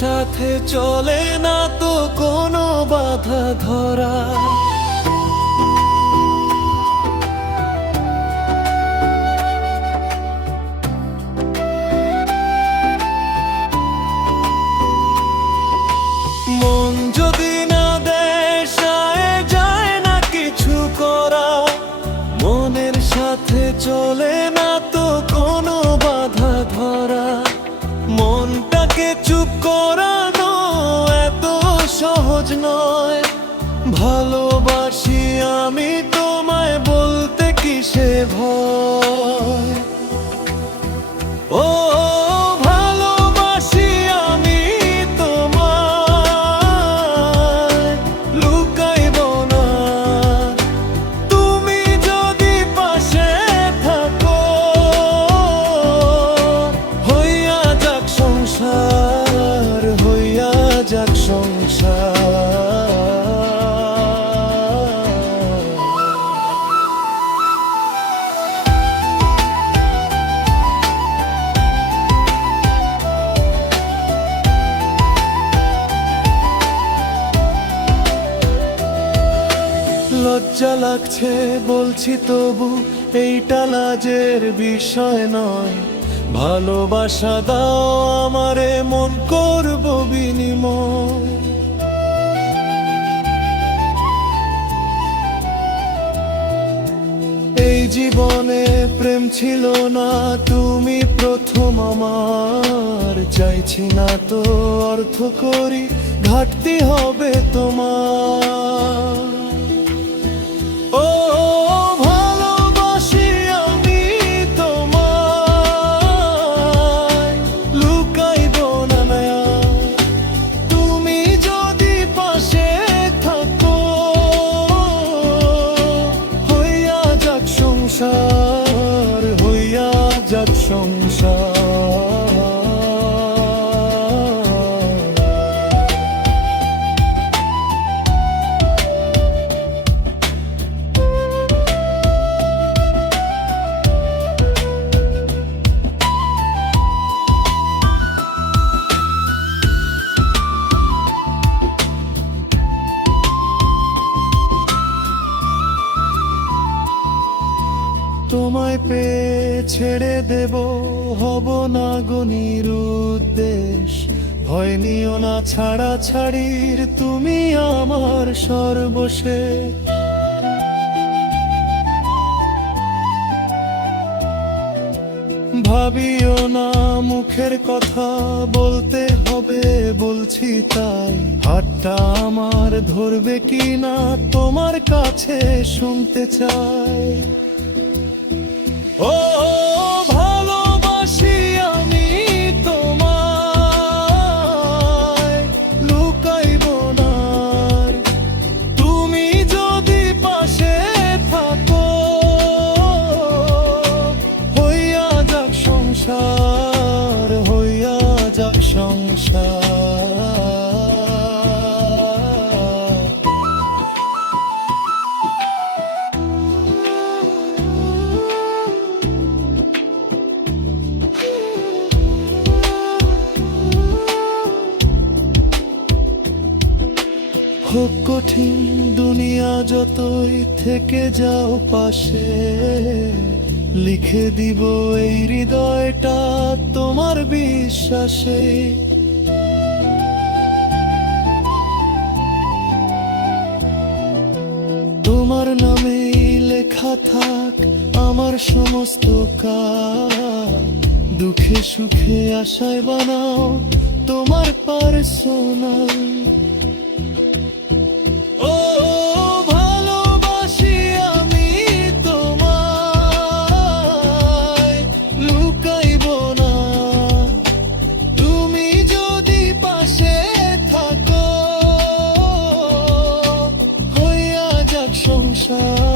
সাথে চলে না তো কোনো বাধা ধরা। মন যদি না দেয় সায় যায় না কিছু করা, মনের সাথে চলে না তো কোনো বাধা ধরা। মনটাকে চুপ করানো এত সহজ নয়, ভালোবাসি আমি তোমায় বলতে কিসে ভয়। ও ভালোবাসি আমি তোমায়, লুকাইব না। তুমি যদি পাশে থাকো, হইয়া যাক সংসার, হইয়া যাক সংসার। লজ্জা লাগছে বলছি তবু এইটা লাজের বিষয় নয়। ভালোবাসা দাও আমারে, মন করব বিনিময়। এই জীবনে প্রেম ছিল না, তুমি প্রথম আমার। চাইছি না তো অর্থ করি, ঘাটতি হবে তোমার। ও ভালোবাসি আমি তোমায়, লুকাইব না মায়া। তুমি যদি পাশে থাকো, হইয়া যাক সংসার, হইয়া যাক সংসার। তোমায় পেয়ে ছেড়ে দেব, হব না গো নিরুদ্দেশ। ভয় নিও না ছাড়া ছাড়ির, তুমি আমার সর্বশেষ। ভাবিও না মুখের কথা, বলতে হবে বলছি তাই। হাতটা আমার ধরবে কি না, তোমার কাছে শুনতে চাই। ও ভালোবাসি আমি তোমায়, লুকাইব না। তুমি যদি পাশে থাকো, হইয়া যাক সংসার, হইয়া যাক সংসার। হোক কঠিন দুনিয়া যতই, থেকে যাও পাশে। লিখে দিব এই হৃদয়টা তোমার বিশ্বাসে। তোমার নামেই লেখা থাক আমার সমস্ত কাজ। দুঃখে সুখে আশায় বানাও তোমার পার্সোনাল। ও ভালোবাসি আমি তোমায়, লুকাইব না। তুমি যদি পাশে থাকো, হইয়া যাক সংসার,